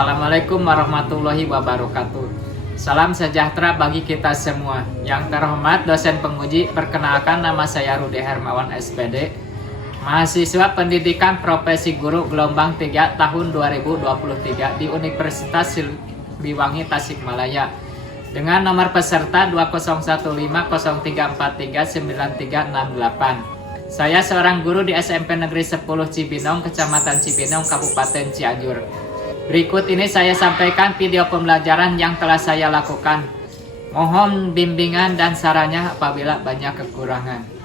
Assalamualaikum warahmatullahi wabarakatuh. Salam sejahtera bagi kita semua. Yang terhormat dosen penguji, perkenalkan nama saya Rudi Hermawan SPD, mahasiswa pendidikan profesi guru gelombang 3 tahun 2023 di Universitas Siliwangi Tasikmalaya dengan nomor peserta 201503439368. Saya seorang guru di SMP Negeri 10 Cibinong, Kecamatan Cibinong, Kabupaten Cianjur. Berikut ini saya sampaikan video pembelajaran yang telah saya lakukan. Mohon bimbingan dan sarannya apabila banyak kekurangan.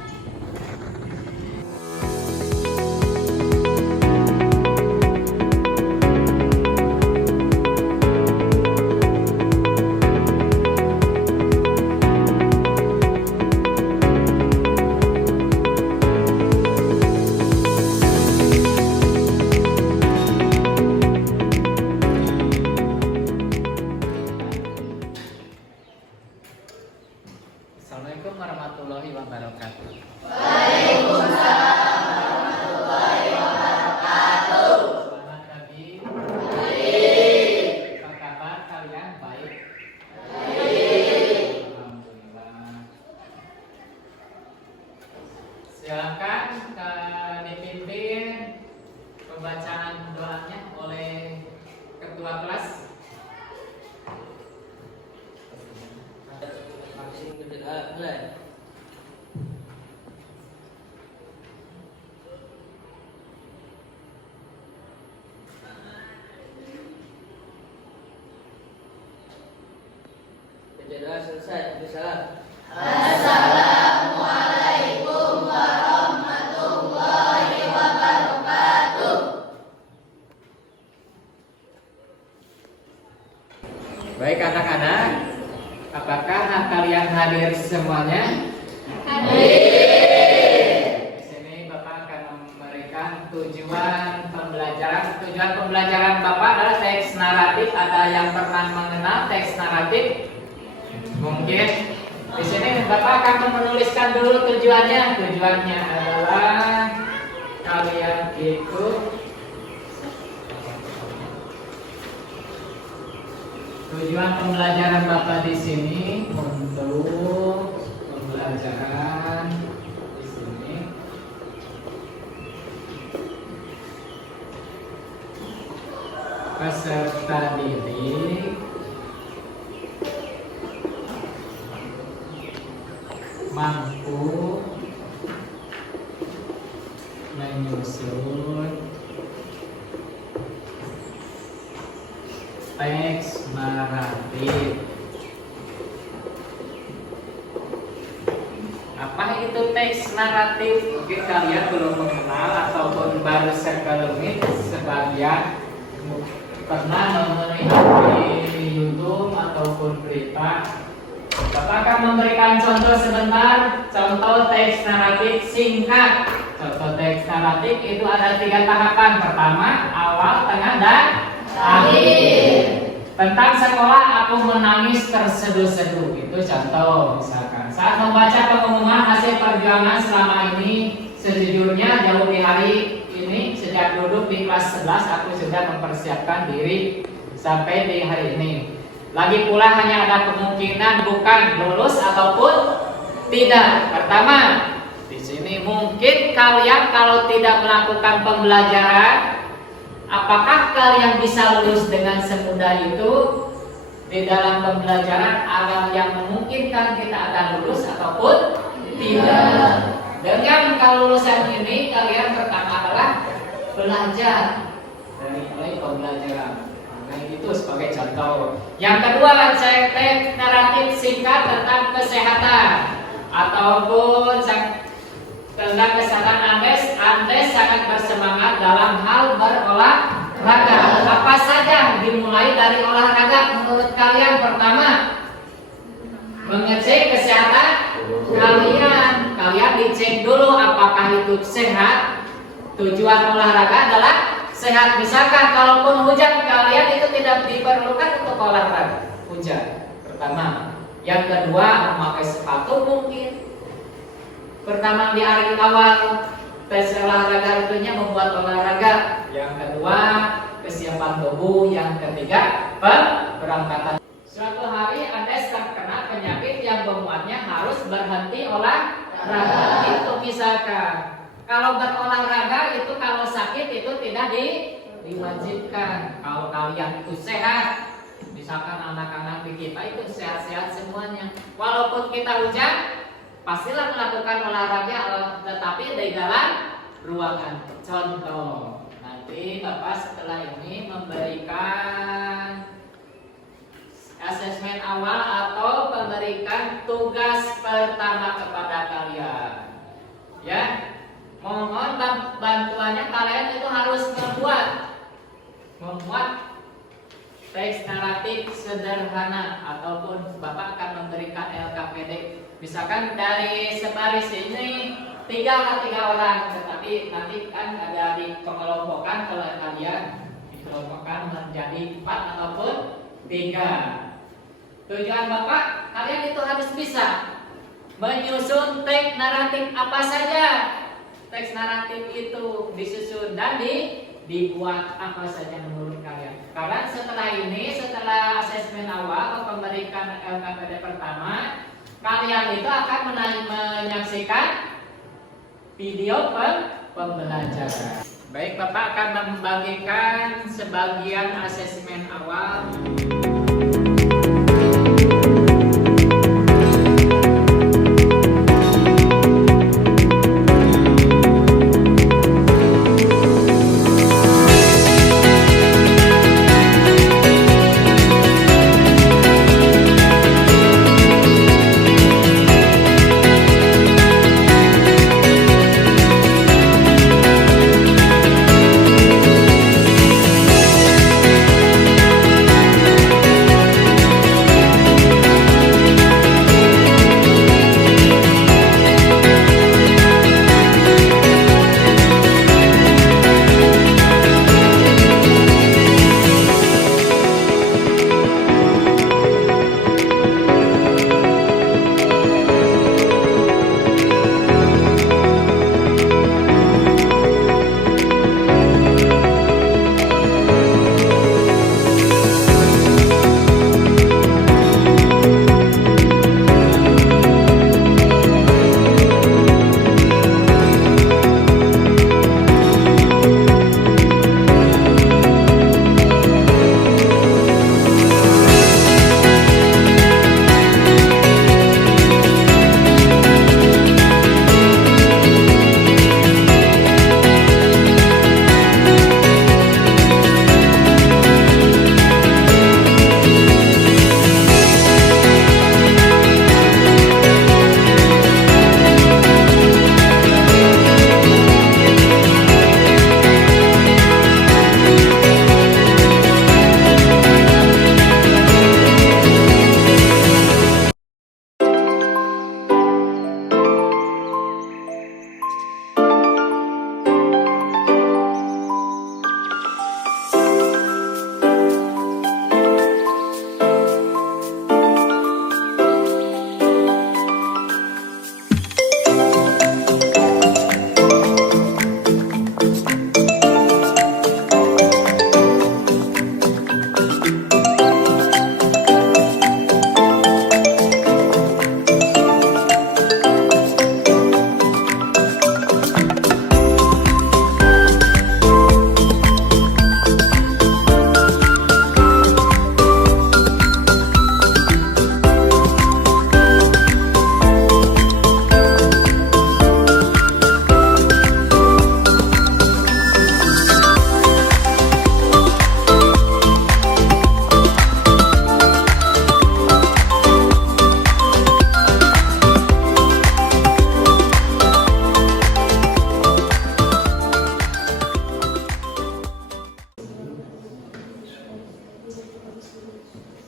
Assalamualaikum warahmatullahi wabarakatuh. Waalaikumsalam warahmatullahi wabarakatuh. Selamat pagi. Apa kabar kalian? Baik? Alhamdulillah. Silakan dipimpin pembacaan doanya oleh ketua kelas. Selesai. Assalamualaikum warahmatullahi wabarakatuh. Baik anak-anak, apakah kalian hadir semuanya? Di sini Bapak akan memberikan tujuan pembelajaran. Tujuan pembelajaran Bapak adalah teks naratif. Ada yang pernah mengenal teks naratif? Mungkin di sini Bapak akan menuliskan dulu tujuannya. Tujuannya adalah kalian ikut tujuan pembelajaran Bapak di sini untuk pembelajaran di sini peserta didik mampu menyusun teks naratif. Apa itu teks naratif? Mungkin kalian belum mengenal ataupun baru sekelumit. Sebagian pernah melihat di YouTube ataupun berita. Bapak akan memberikan contoh sebentar. Contoh teks naratif singkat. Contoh teks naratif itu ada 3 tahapan. Pertama, awal, tengah, dan akhir. Tentang sekolah aku menangis terseduh-seduh. Itu contoh misalkan. Saat membaca pengumuman hasil perjuangan selama ini, sejujurnya jauh di hari ini, sejak duduk di kelas 11 aku sudah mempersiapkan diri sampai di hari ini. Lagi pula hanya ada kemungkinan bukan lulus ataupun tidak. Pertama, di sini mungkin kalian kalau tidak melakukan pembelajaran, apakah kalian bisa lulus dengan semudah itu? Di dalam pembelajaran ada yang memungkinkan kita akan lulus ataupun tidak. Dengan kelulusan ini kalian pertama adalah belajar dari mulai pembelajaran. Nah, itu sebagai contoh. Yang kedua, teks naratif singkat tentang kesehatan ataupun tentang kesehatan. Andes sangat bersemangat dalam hal berolahraga. Apa saja dimulai dari olahraga menurut kalian? Pertama, mengecek kesehatan kalian. Kalian dicek dulu apakah itu sehat. Tujuan olahraga adalah sehat. Misalkan kalaupun hujan, kalian itu tidak diperlukan untuk olahraga hujan. Pertama. Yang kedua, memakai sepatu mungkin. Pertama di hari awal tes olahraga tentunya membuat olahraga. Yang kedua, kesiapan tubuh. Yang ketiga, pemberangkatan. Suatu hari Anda terkena penyakit yang memuatnya harus berhenti olahraga. Itu misalkan kalau berolahraga itu kalau sakit itu tidak diwajibkan. Kalau kalian itu sehat, misalkan anak-anak di kita itu sehat-sehat semuanya, walaupun kita hujan pastilah melakukan olahraga, tetapi di dalam ruangan. Contoh, nanti Bapak setelah ini memberikan asesmen awal atau memberikan tugas pertama kepada kalian. Ya, mohon bantuannya, kalian itu harus membuat teks naratif sederhana, ataupun Bapak akan memberikan LKPD. Misalkan dari sebaris ini tiga orang, tetapi nanti kan ada dikelompokkan, kalau kalian dikelompokkan menjadi 4 ataupun 3. Tujuan Bapak, kalian itu harus bisa menyusun teks naratif apa saja. Teks naratif itu disusun dan dibuat apa saja menurut kalian. Karena setelah ini, setelah asesmen awal atau memberikan LKPD pertama, kalian itu akan menyaksikan video pembelajaran. Baik, Bapak akan membagikan sebagian asesmen awal.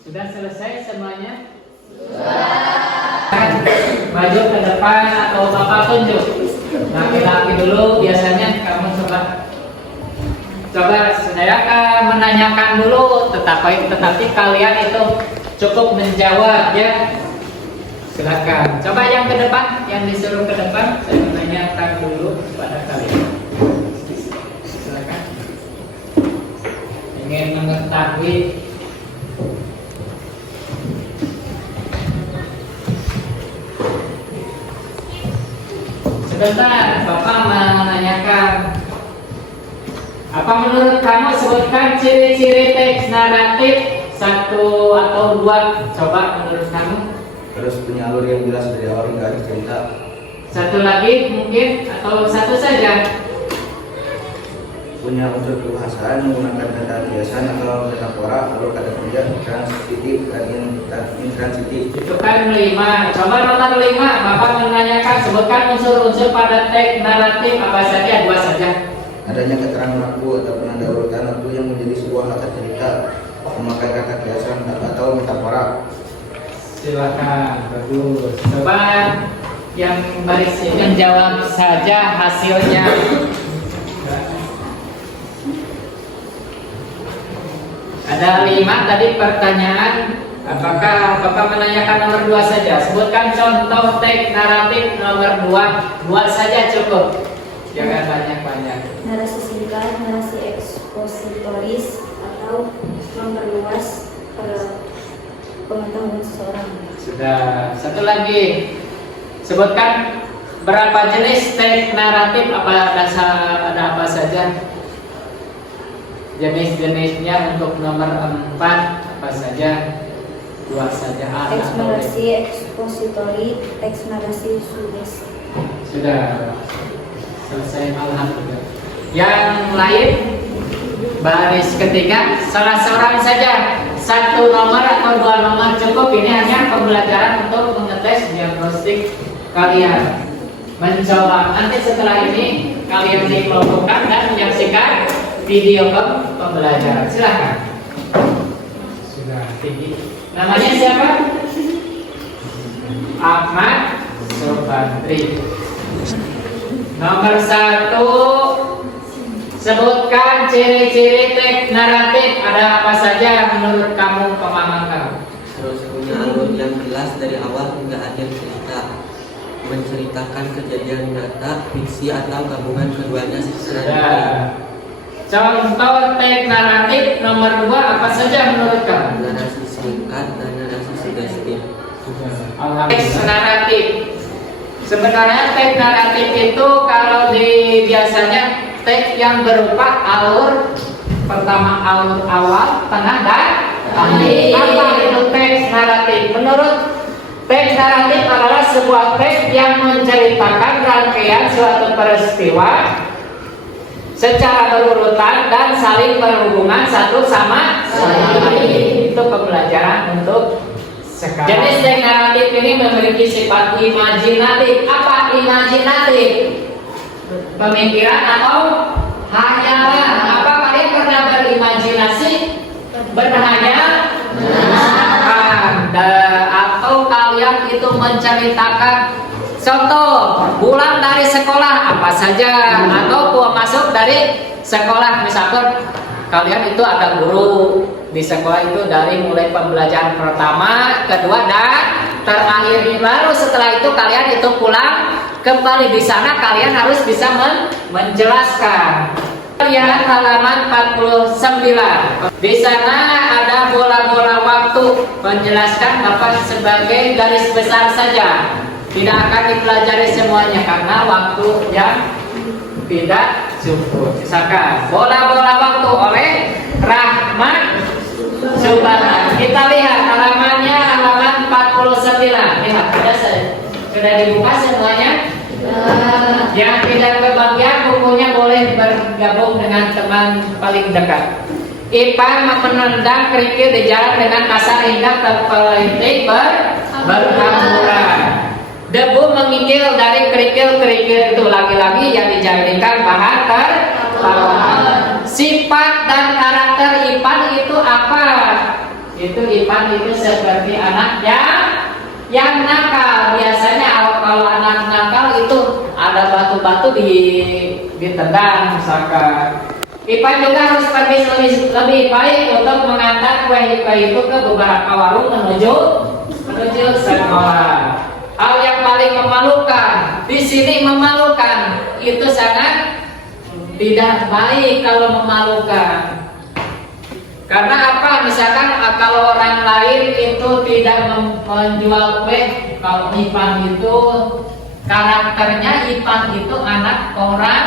Sudah selesai semuanya? Maju ke depan atau Bapak tunjuk. Laki-laki dulu, biasanya kamu coba saya akan menanyakan dulu, tetapi kalian itu cukup menjawab ya. Silakan. Coba yang ke depan, yang disuruh ke depan, saya menanyakan dulu kepada kalian. Silakan. ingin mengetahui sebentar, Bapak menanyakan, apa menurut kamu sebutkan ciri-ciri teks naratif satu atau dua? Coba menurut kamu. Terus punya alur yang jelas dari awal hingga akhir cerita. Satu lagi mungkin atau satu saja. Punya unsur kebahasaan menggunakan kata biasan atau metafora, lalu kata kerja transitif dan intransitif. Itu kan 5. Coba nomor 5, Bapak menanyakan sebutkan unsur-unsur pada teks naratif apa saja, 2 saja. Adanya keterangan waktu atau penanda urutan waktu yang menjadi sebuah latar cerita, memakai kata kiasan atau metafora. Silakan, bagus. Coba yang baris ini menjawab saja hasilnya. Ada 5 tadi pertanyaan. Apakah Bapak menanyakan nomor 2 saja? Sebutkan contoh teks naratif nomor 2. 2 saja cukup. Jangan banyak-banyak. Narasi singkat, narasi ekspositoris, atau memperluas pengetahuan seseorang. Sudah. Satu lagi. Sebutkan berapa jenis teks naratif, ada apa saja? Jenis-jenisnya untuk nomor 4 apa saja? 2 saja. Teks narasi ekspositori, teks narasi sugesti. Sudah selesai, alhamdulillah. Yang lain baris ketiga salah seorang saja, 1 nomor atau 2 nomor cukup. Ini hanya pembelajaran untuk mengetes diagnostik kalian. Mencoba nanti setelah ini kalian dikelompokkan dan menyaksikan video pembelajaran. Silakan. Sudah tinggi. Namanya siapa? Ahmad Sobandri. Nomor 1, sebutkan ciri-ciri teks naratif. Ada apa saja menurut kamu, pemahaman kamu? Harus punya alur yang jelas dari awal hingga akhir cerita, menceritakan kejadian nyata, fiksi atau gabungan keduanya secara Contoh teks naratif nomor 2 apa saja menurut kamu? narasi singkat dan narasi sugestif. Teks naratif. Sebenarnya teks naratif itu kalau biasanya teks yang berupa alur pertama, alur awal, tengah dan akhir. Apa itu teks naratif? Menurut teks naratif adalah sebuah teks yang menceritakan rangkaian suatu peristiwa secara berurutan dan saling berhubungan satu sama lain. Itu pembelajaran untuk sekarang. Jenis teks naratif ini memiliki sifat imajinatif. Apa imajinatif? Pemikiran atau hayalan. Apa kalian pernah berimajinasi? Berhayal? Atau kalian itu menceritakan contoh pulang dari sekolah apa saja, atau masuk dari sekolah, misalkan kalian itu ada guru di sekolah itu dari mulai pembelajaran pertama, kedua dan terakhir, baru setelah itu kalian itu pulang kembali. Di sana kalian harus bisa menjelaskan. Lihat halaman 49. Di sana ada bola-bola waktu, menjelaskan apa sebagai garis besar saja. Tidak akan dipelajari semuanya karena waktu yang tidak cukup. Misalkan bola-bola waktu oleh Rahmat Subhan. Kita lihat halamannya, halaman 49. Lihat, sudah dibuka semuanya. Yang tidak kebagian bukunya boleh bergabung dengan teman paling dekat. Ipan menendang kerikil di jalan dengan kasar hingga terpelintir berhamburan. Debu mengikil dari kerikil-kerikil itu, lagi-lagi yang dijadikan bahan tertawa. Sifat dan karakter Ipan itu apa? Itu Ipan itu seperti anak yang nakal. Biasanya kalau anak nakal itu ada batu-batu ditendang misalkan. Ipan juga harus pergi lebih baik untuk mengantar kue-kue itu ke beberapa warung menuju sekolah. Hal yang paling memalukan di sini, memalukan itu sangat tidak baik kalau memalukan. Karena apa? Misalkan kalau orang lain itu tidak menjual kue, kalau Ipan itu karakternya Ipan itu anak orang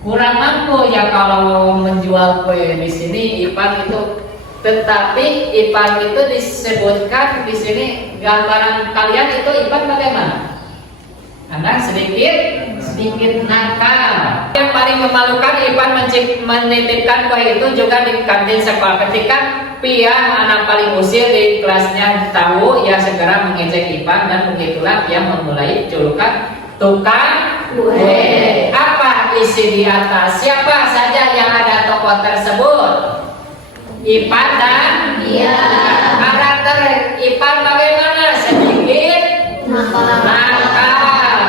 kurang mampu ya kalau menjual kue di sini Ipan itu. Tetapi Ipan itu disebutkan di sini gambaran kalian itu Ipan bagaimana? Anak sedikit nakal. Yang paling memalukan Ipan menitipkan kue itu juga di kantin sekolah. Ketika Pian anak paling usil di kelasnya tahu, ia segera mengejek Ipan dan begitulah ia memulai julukan tukang kue. Apa isi di atas? Siapa saja yang ada tokoh tersebut? Ipan dan karakter Ipan bagaimana? Sedikit nakal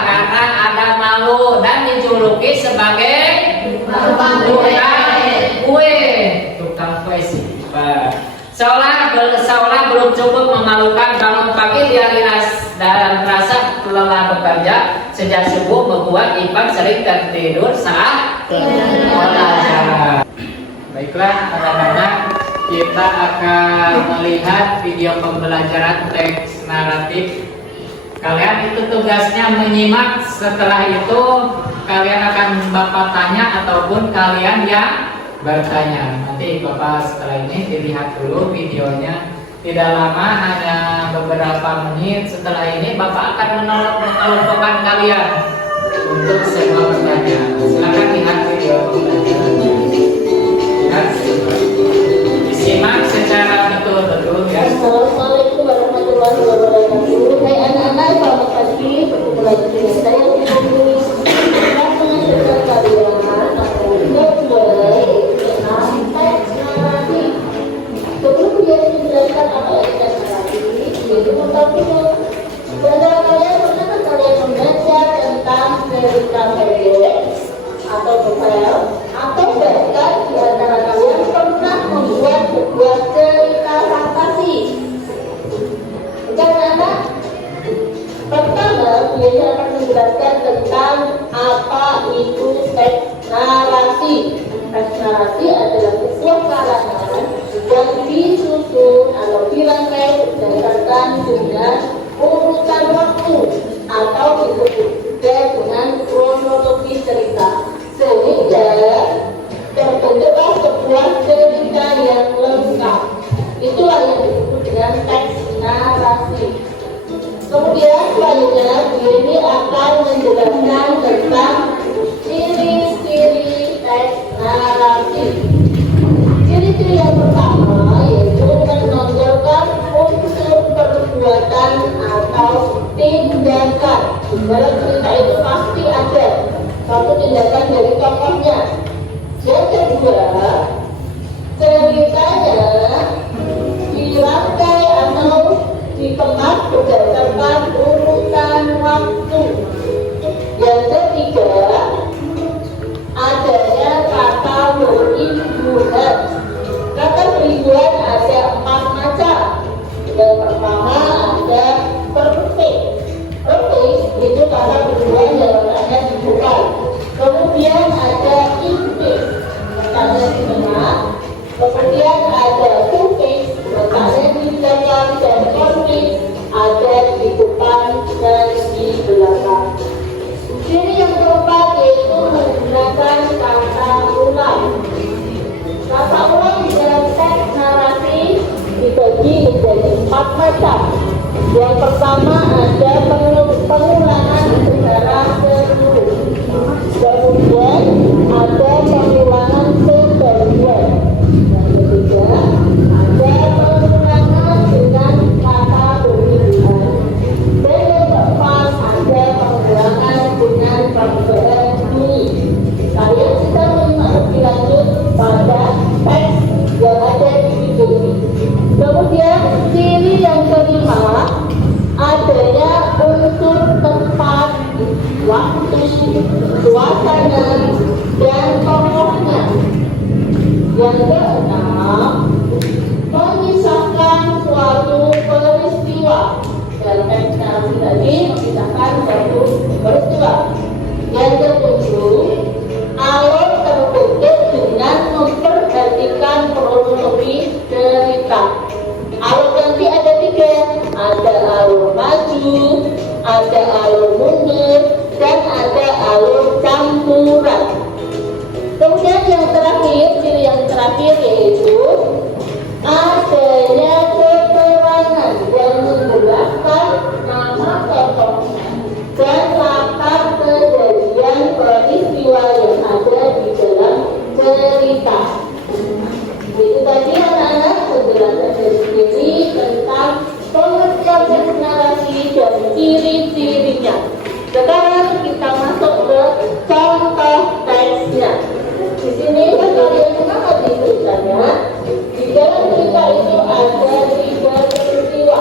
karena ada malu dan dijuluki sebagai tukang kue si Ipan. Seolah belum cukup memalukan, bangun pagi dia dan rasa lelah bekerja sejak subuh membuat Ipan sering tertidur saat belajar. Baiklah anak-anak, kita akan melihat video pembelajaran teks naratif. Kalian itu tugasnya menyimak, setelah itu kalian akan Bapak tanya ataupun kalian yang bertanya. Nanti Bapak setelah ini dilihat dulu videonya. Tidak lama, hanya beberapa menit. Setelah ini Bapak akan mengelompokkan kalian untuk semua pertanyaan. Silakan lihat video pembelajarannya. Lihat, disimak secara betul-betul ya. Assalamualaikum warahmatullahi wabarakatuh. Hai anak-anak, selamat pagi. Bertemu lagi dengan saya Ibu. Saya mengajarkan kalian untuk mulai tentang teks naratif. Sebelum dia menjelaskan apa itu teks naratif, yaitu mengetahui bahwa kalian pernah kalian membaca tentang cerita pendek atau novel, atau bahkan di antara kalian pernah membuat sebuah cerita fantasi. Anak-anak, pertama biasa akan menjelaskan tentang apa itu teks narasi. Teks narasi adalah sebuah karangan yang disusun atau dirangkai berdasarkan dengan urutan waktu atau disebut juga dengan kronologi cerita, sehingga terbentuklah sebuah cerita yang lengkap. Itulah yang disebut dengan teks narasi. Kemudian selanjutnya ini akan menjelaskan tentang ciri-ciri teks narasi. Ciri-ciri yang pertama yaitu menonjolkan unsur perbuatan atau tindakan. Dalam cerita itu pasti ada satu tindakan dari tokohnya. Yang kedua, ceritanya dirangkai atau dikemas berdasarkan urutan waktu. Yang ketiga, adanya kata berhubungan. Kata berhubungan ada 4 macam. Yang pertama ada perpik. Perpik itu kata berhubungan yang letaknya dibuka. Kemudian ada impik, letaknya di tengah. Kemudian ada kupik, letaknya di belakang, dan konflik ada di depan dan di belakang. Ciri yang keempat yaitu menggunakan kata ulang. Kata ulang di dalam teks narasi dibagi menjadi 4 macam. Yang pertama ada pengulangan secara seluruh. Kemudian ada pengulangan sebagian. Yang ketiga ada pengulangan dengan kata berhubungan. Dan yang keempat ada pengulangan dengan perbedaan bunyi. Kalian bisa menyimak lebih lanjut pada teks yang ada di video ini. Kemudian ciri yang kelima, adanya unsur tempat, waktu, suasana, dan tokohnya. Yang keenam, mengisahkan suatu peristiwa. Dalam teks narasi tadi mengisahkan suatu peristiwa. Yang ketujuh, alur terbentuk dengan memperhatikan kronologi alur mundur, dan ada alur campuran. Kemudian yang terakhir, ciri yang terakhir yaitu adanya keterangan yang menjelaskan nama tokohnya dan latar kejadian peristiwa yang ada di dalam cerita. Itu tadi anak-anak penjelasan dari sini tentang pengertian teks narasi dan ciri-cirinya. Sekarang kita masuk ke contoh teksnya. Di sini kalian kenal di ceritanya. Di dalam cerita itu ada 3 peristiwa.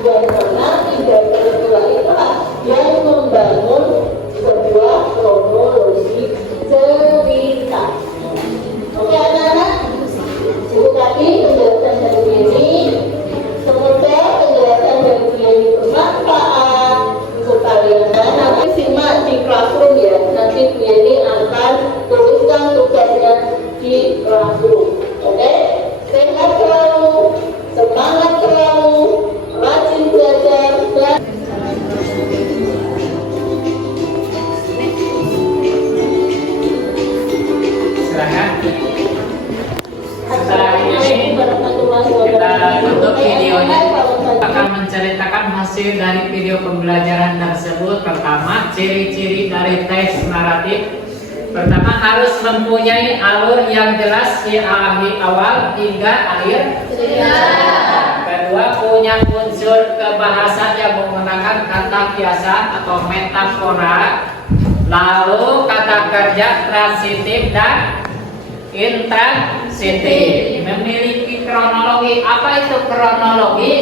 Dan mana 3 peristiwa itulah yang membangun sebuah kronologi cerita. Oke anak-anak, itu tadi penjelasan dari ini. Semoga penjelasan dari ini bermanfaat untuk kalian. Nanti simak di classroom ya. Nanti Bu Yeni akan tuliskan tugasnya di classroom. Oke? Sehat selalu, semangat selalu, rajin belajar dan Silahkan. Setelah ini kita tutup videonya. Akan menceritakan hasil dari video pembelajaran tersebut. Pertama, ciri-ciri dari teks naratif. Pertama, harus mempunyai alur yang jelas dari awal hingga akhir cerita. Kedua, punya unsur kebahasaan yang menggunakan kata kiasan atau metafora. Lalu kata kerja transitif dan intransitif. Memiliki kronologi. Apa itu kronologi?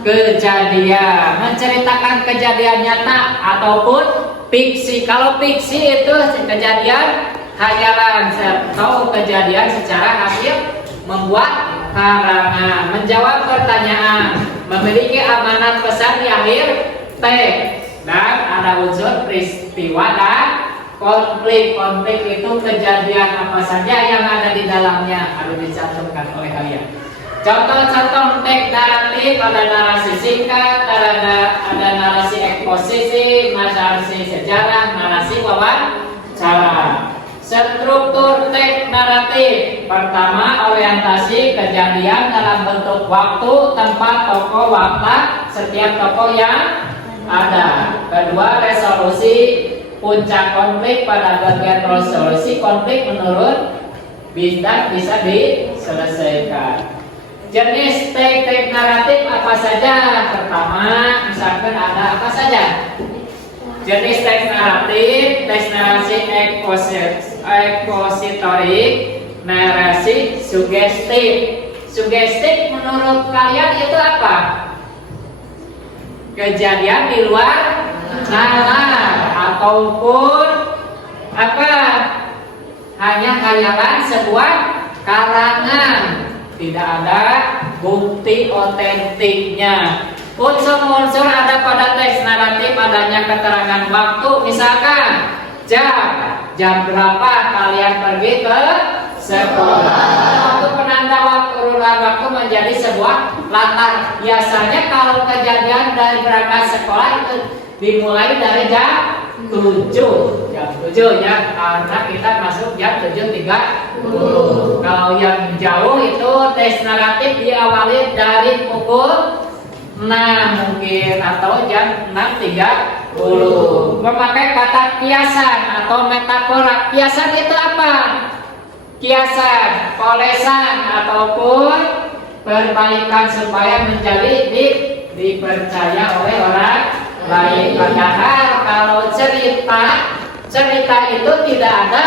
Kejadian, menceritakan kejadian nyata ataupun fiksi. Kalau fiksi itu kejadian khayalan atau kejadian secara hasil membuat karangan. Menjawab pertanyaan, memiliki amanat pesan di akhir teks, dan ada unsur peristiwa dan konflik. Konflik itu kejadian apa saja yang ada di dalamnya harus dicantumkan oleh kalian. Contoh-contoh teks naratif, ada narasi singkat, ada narasi eksposisi, narasi sejarah, narasi wawancara. Struktur teks naratif. Pertama, orientasi kejadian dalam bentuk waktu, tempat, tokoh, watak setiap tokoh yang ada. Kedua, resolusi puncak konflik. Pada bagian resolusi konflik menurut bisa diselesaikan. Jenis teks naratif apa saja? Pertama, misalkan ada apa saja? Jenis teks naratif, teks narasi ekspositorik, narasi sugestif. Sugestif menurut kalian itu apa? Kejadian di luar nalar ataupun apa? Hanya khayalan sebuah karangan. Tidak ada bukti otentiknya. Unsur-unsur ada pada teks naratif adanya keterangan waktu, misalkan jam berapa kalian pergi ke sekolah. Waktu penanda waktu menjadi sebuah latar. Biasanya kalau kejadian dari berangkat sekolah itu dimulai dari jam 7 ya, karena kita masuk jam 7.30. Kalau yang jauh itu teks naratif diawali dari pukul 6 mungkin atau jam 6.30. Memakai kata kiasan atau metafora. Kiasan itu apa? Kiasan, polesan ataupun perbaikan supaya menjadi dipercaya oleh orang lain. Padahal kalau cerita itu tidak ada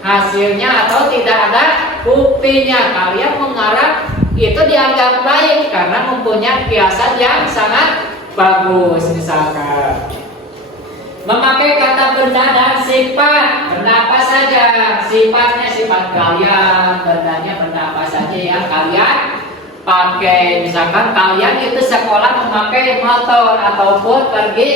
hasilnya atau tidak ada buktinya. Kalian mengharap itu dianggap baik karena mempunyai kiasan yang sangat bagus. Misalkan memakai kata benda dan sifat. Benda apa saja? Sifatnya sifat kalian, bendanya benda apa saja yang kalian pakai. Misalkan kalian itu sekolah memakai motor ataupun pergi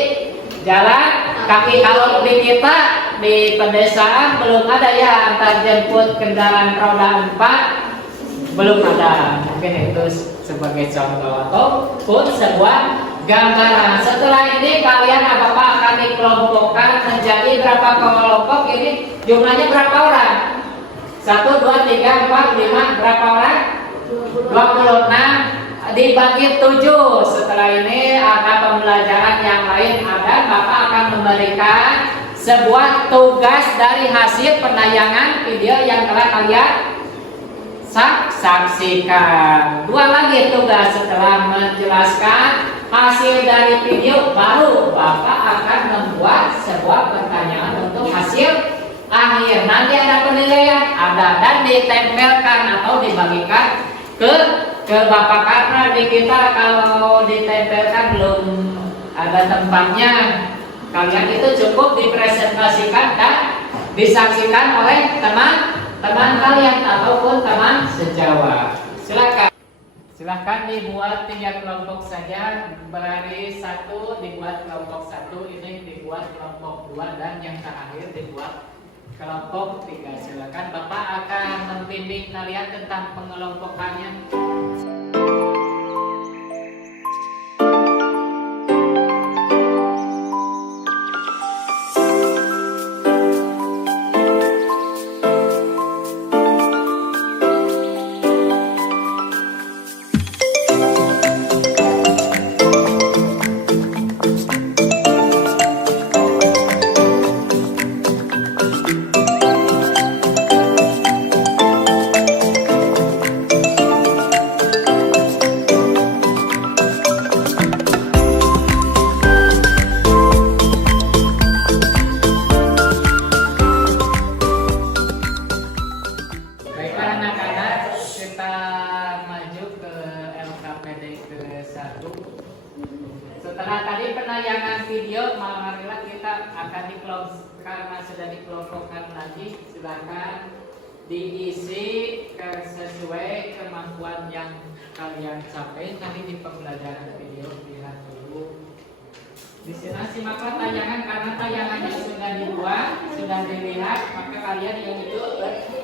jalan kaki. Kalau di kita di pedesaan belum ada ya antar jemput kendaraan roda 4, belum ada. Mungkin itu sebagai contoh ataupun sebuah gambaran. Setelah ini kalian Bapak akan dikelompokkan menjadi berapa kelompok ini? Jumlahnya berapa orang? 1, 2, 3, 4, 5, berapa orang? 26 dibagi 7. Setelah ini ada pembelajaran yang lain, ada Bapak akan memberikan sebuah tugas dari hasil penayangan video yang telah kalian saksikan. 2 lagi tugas setelah menjelaskan hasil dari video, baru Bapak akan membuat sebuah pertanyaan untuk hasil akhir. Nanti ada penilaian, ada, dan ditempelkan atau dibagikan ke Bapak, karena di kita kalau ditempelkan belum ada tempatnya. Kalian itu cukup dipresentasikan dan disaksikan oleh teman-teman kalian ataupun teman sejawat. Silakan dibuat 3 kelompok saja. Baris 1 dibuat kelompok 1, ini dibuat kelompok 2, dan yang terakhir dibuat kelompok 3. Silakan Bapak akan membimbing kalian tentang pengelompokannya. Setelah tadi penayangan video, marilah kita akan dikelompokkan, karena sudah dikelompokkan lagi. Silakan diisi sesuai kemampuan yang kalian capai. Nanti di pembelajaran video lihat dulu. Di sini simaklah tayangan, karena tayangannya sudah dibuat, sudah dilihat, maka kalian yang itu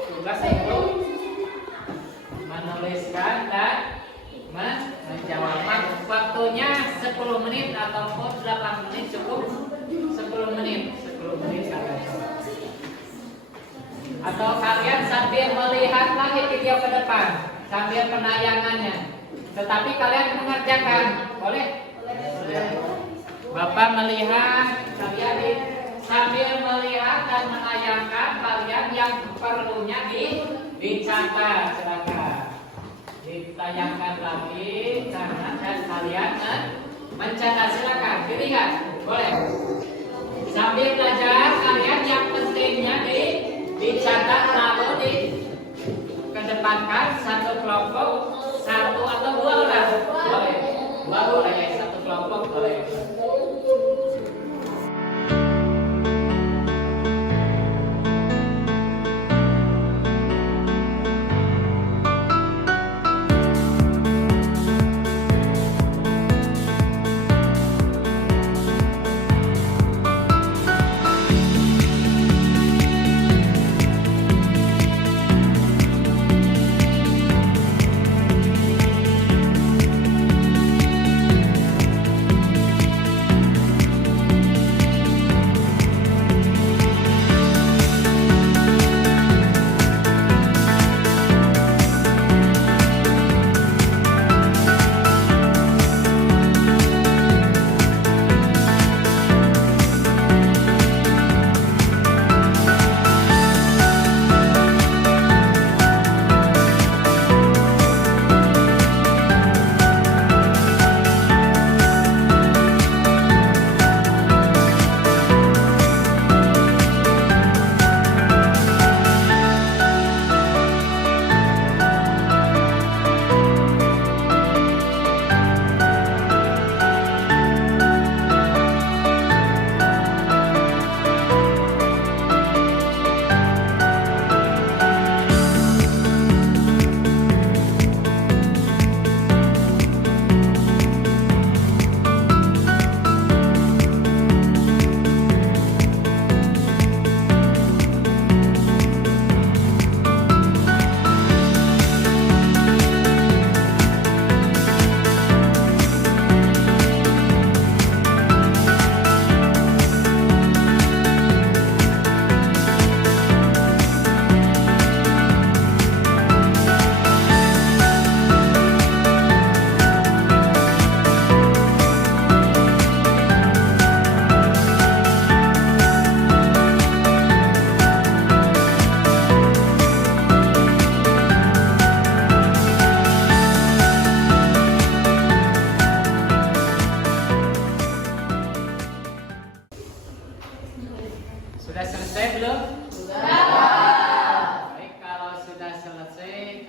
tugas itu menuliskan dan menjawab. Waktunya 10 menit ataupun 8 menit, cukup 10 menit kalian. Atau kalian sambil melihat lagi video ke depan sambil penayangannya, tetapi kalian mengerjakan. Boleh? Bapak melihat, kalian sambil melihat dan menayangkan, kalian yang perlunya dicatat. Silakan ditayangkan lagi karena dan kalian mencatat. Silakan dilihat, boleh. Sambil belajar, kalian yang pentingnya dicatat, lalu dikedepankan satu kelompok, 1 atau 2 orang, boleh. 2 boleh, 1 kelompok boleh.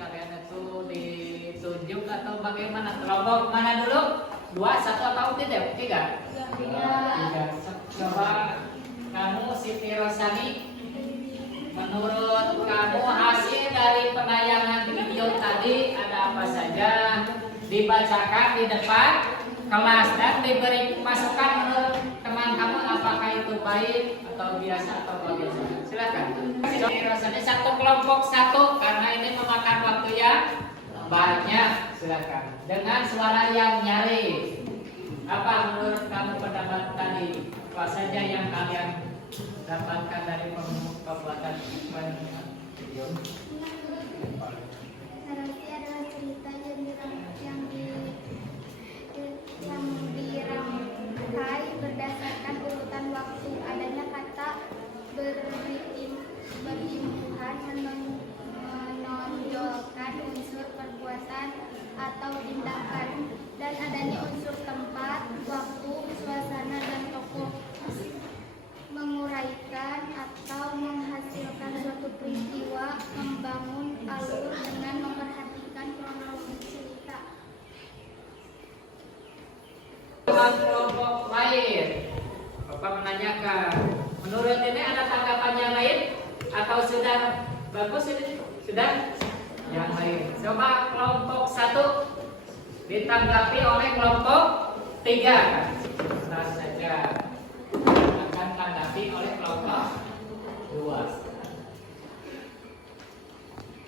kalian itu ditunjuk atau bagaimana? Kelompok mana dulu? 2, 1 atau 3? 3. Coba kamu Siti Rosani, menurut kamu hasil dari penayangan video tadi ada apa saja? Dibacakan di depan kelas dan diberi masukan menurut teman kamu apakah itu baik atau biasa atau bagaimana? Silakan. Rasanya satu kelompok satu karena ini memakan waktu yang banyak. Silakan. Dengan suara yang nyaring. Apa menurut kamu pendapat tadi? Apa saja yang kalian dapatkan dari pembuatan video? Narasi adalah cerita yang dirangkai berdasarkan urutan waktu. Adanya kata berimbuhan menonjolkan unsur perbuatan atau tindakan, dan adanya unsur tempat, waktu, suasana, dan tokoh menguraikan atau menghasilkan suatu peristiwa, membangun alur dengan memperhatikan kronologi cerita. Kelompok lain, Bapak menanyakan, menurut ini ada tanggapan yang lain atau sudah bagus ini? Sudah? Yang lain. Coba kelompok 1 ditanggapi oleh kelompok 3. Nah saja akan tanggapi oleh kelompok 2.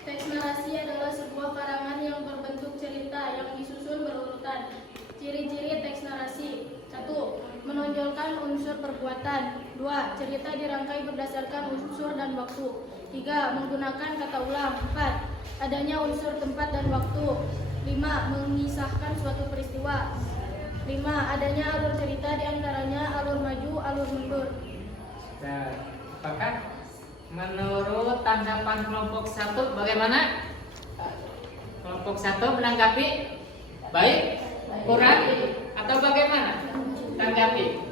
Teks narasi adalah sebuah karangan yang berbentuk cerita yang disusun berurutan. Ciri-ciri teks narasi: 1. Menonjolkan unsur perbuatan. 2. Cerita dirangkai berdasarkan unsur dan waktu. 3. Menggunakan kata ulang. 4. Adanya unsur tempat dan waktu. 5. Mengisahkan suatu peristiwa. 5. Adanya alur cerita, diantaranya alur maju, alur mundur. Dan apakah menurut tanggapan kelompok 1 bagaimana? Kelompok 1 menanggapi baik, kurang, atau bagaimana? Tanggapi.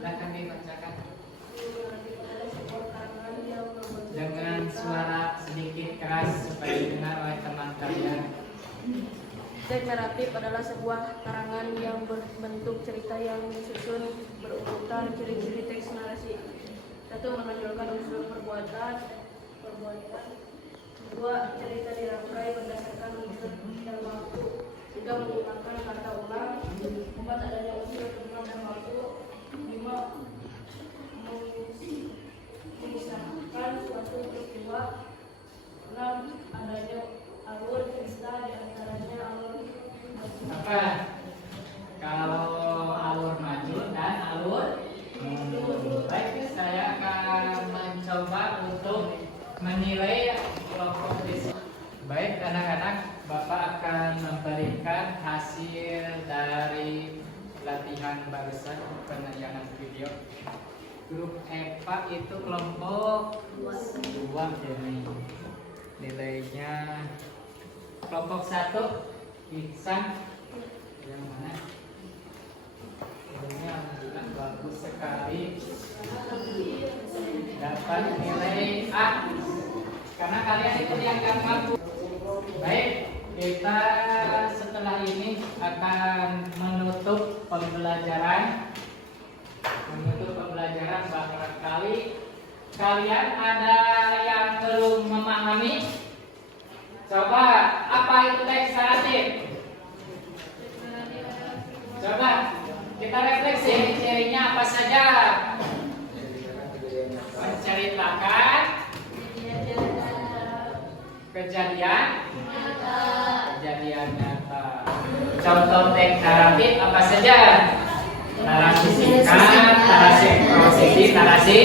Silakan dibacakan dengan suara sedikit keras supaya didengar oleh teman kalian. Teks naratif adalah sebuah karangan yang berbentuk cerita yang disusun berurutan. Ciri-ciri teks narasi: 1. Menonjolkan unsur perbuatan. 2. Cerita dirangkai berdasarkan unsur dan waktu. 3. Menggunakan kata ulang. 4. Adanya unsur tempat dan waktu. 5. Mengisahkan suatu peristiwa. 6. Adanya alur cerita, diantaranya alur Apa? Kalau alur maju dan alur mundur. Baik, saya akan mencoba untuk menilai kelompok di sini. Baik, anak-anak, Bapak akan memberikan hasil dari latihan barusan penayangan video. Grup EVA itu kelompok 2 ini. Nilainya kelompok 1 Ihsan yang mana? Nilainya alhamdulillah bagus sekali. Dapat nilai A karena kalian itu dianggap mampu. Baik, kita setelah ini akan menutup pembelajaran. Barangkali kalian ada yang belum memahami. Coba, apa itu teks naratif? Coba kita refleksi, cirinya apa saja? Menceritakan kejadian nyata. Contoh teks naratif apa saja? Narasi singkat, narasi prosesi, narasi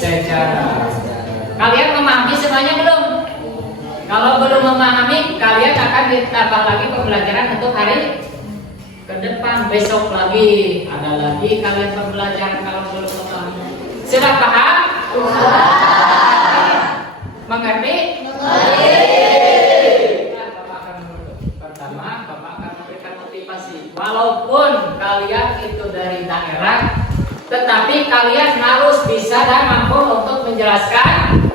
sejarah. Kalian memahami semuanya belum? Kalau belum memahami, kalian akan ditambah lagi pembelajaran untuk hari ke depan. Besok lagi ada lagi kalian pembelajaran kalau belum memahami. Sudah paham? Mengerti? Nah, Bapak akan menutup. Pertama, Bapak akan memberikan motivasi. Walaupun kalian itu dari daerah, tetapi kalian harus bisa dan mampu untuk menjelaskan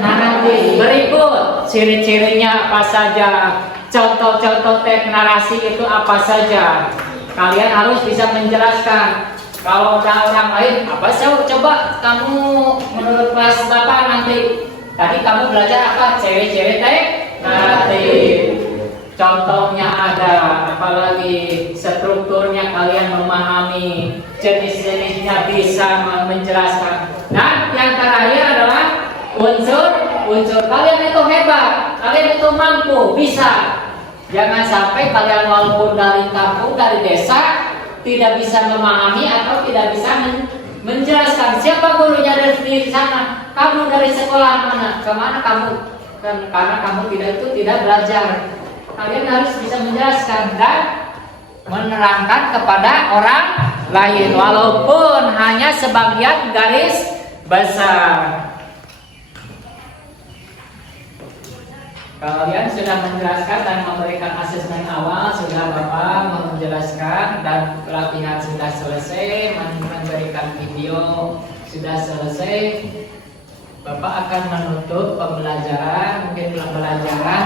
narasi. Berikut ciri-cirinya apa saja? Contoh-contoh teks narasi itu apa saja? Kalian harus bisa menjelaskan. Kalau ada orang lain, apa sih? Coba kamu menurut kelas Bapak nanti. Tadi kamu belajar apa? Ciri-ciri teks narasi. Contohnya ada, apalagi strukturnya kalian memahami, jenis-jenisnya bisa menjelaskan. Dan yang terakhir adalah unsur kalian itu hebat, kalian itu mampu, bisa. Jangan sampai kalian walaupun dari kampung, dari desa tidak bisa memahami atau tidak bisa menjelaskan. Siapa gurunya di sana? Kamu dari sekolah mana? Kemana kamu? Karena kamu tidak belajar. Kalian harus bisa menjelaskan dan menerangkan kepada orang lain walaupun hanya sebagian garis besar. Kalian sudah menjelaskan dan memberikan asesmen awal, sudah Bapak menjelaskan dan pelatihan sudah selesai, memberikan video sudah selesai. Bapak akan menutup pembelajaran, mungkin pembelajaran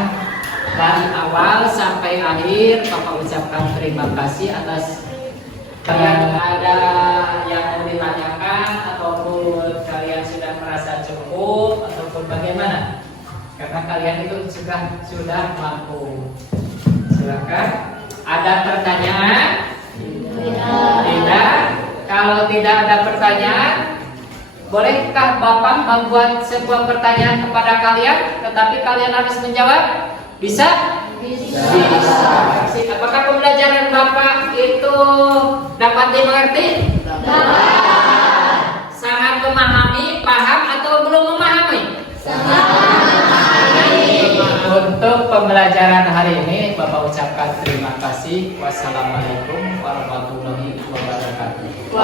dari awal sampai akhir. Bapak ucapkan terima kasih atas kalian ada yang mau ditanyakan ataupun kalian sudah merasa cukup ataupun bagaimana? Karena kalian itu sudah mampu. Silakan. Ada pertanyaan? Tidak. Kalau tidak ada pertanyaan, bolehkah Bapak membuat sebuah pertanyaan kepada kalian, tetapi kalian harus menjawab? Bisa? Bisa. Apakah pembelajaran Bapak itu dapat dimengerti? Dapat. Sangat memahami, paham atau belum memahami? Sangat memahami. Untuk pembelajaran hari ini Bapak ucapkan terima kasih. Wassalamualaikum warahmatullahi wabarakatuh.